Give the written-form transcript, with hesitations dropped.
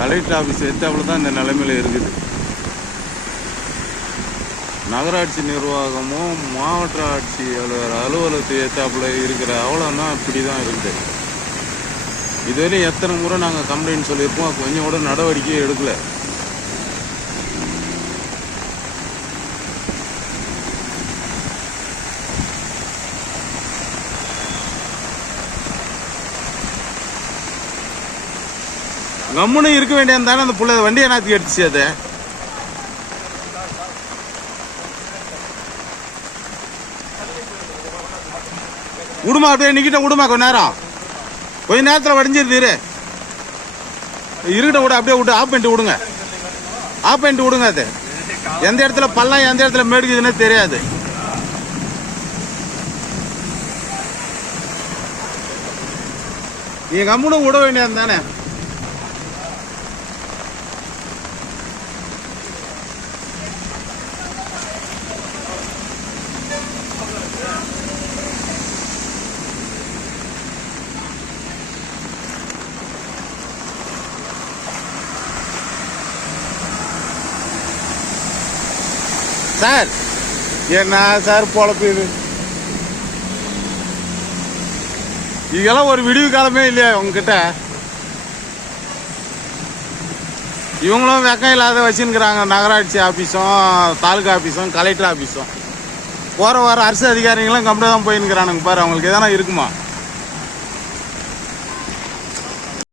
Collector office எத்தாப்புல தான் இந்த நிலைமையில் இருக்குது. நகராட்சி நிர்வாகமும் மாவட்ட ஆட்சி அலுவலகத்தை ஏற்றாப்புல இருக்கிற அவ்வளோதான் இப்படி தான் இருக்குது. இதுவரையும் எத்தனை முறை நாங்கள் கம்ப்ளைண்ட் சொல்லியிருப்போம், கொஞ்சம் கூட நடவடிக்கையே எடுக்கல. கம்முன்னு இருக்க வேண்டியது தானே. அந்த பிள்ளை வண்டியை நாத்தி அடிச்சு அதை விடுமா, அப்படியே நிக்கிட்ட விடுமா. கொஞ்ச நேரத்தில் வடிஞ்சிருது. இருக்கிட்ட விட அப்படியே விட்டு ஆஃப் பண்ணிட்டு விடுங்க. ஆஃப் பண்ணிட்டு விடுங்க. அது எந்த இடத்துல பள்ளம் எந்த இடத்துல மேடுக்குதுன்னு தெரியாது. நீங்க கம்முன்னு விட வேண்டியது தானே. சார் என்ன சார் பொழப்பு இது? இதெல்லாம் ஒரு விடிவு காலமே இல்லையா உங்ககிட்ட? இவங்களும் வெக்கம் இல்லாத வச்சுருக்கிறாங்க. நகராட்சி ஆஃபீஸும் தாலுகா ஆஃபீஸும் கலெக்டர் ஆஃபீஸும் போகிற வர அரசு அதிகாரிகளும் கம்ப்ளீட் தான் போயின்னுக்கிறானுங்க பாரு. அவங்களுக்கு எதனா இருக்குமா?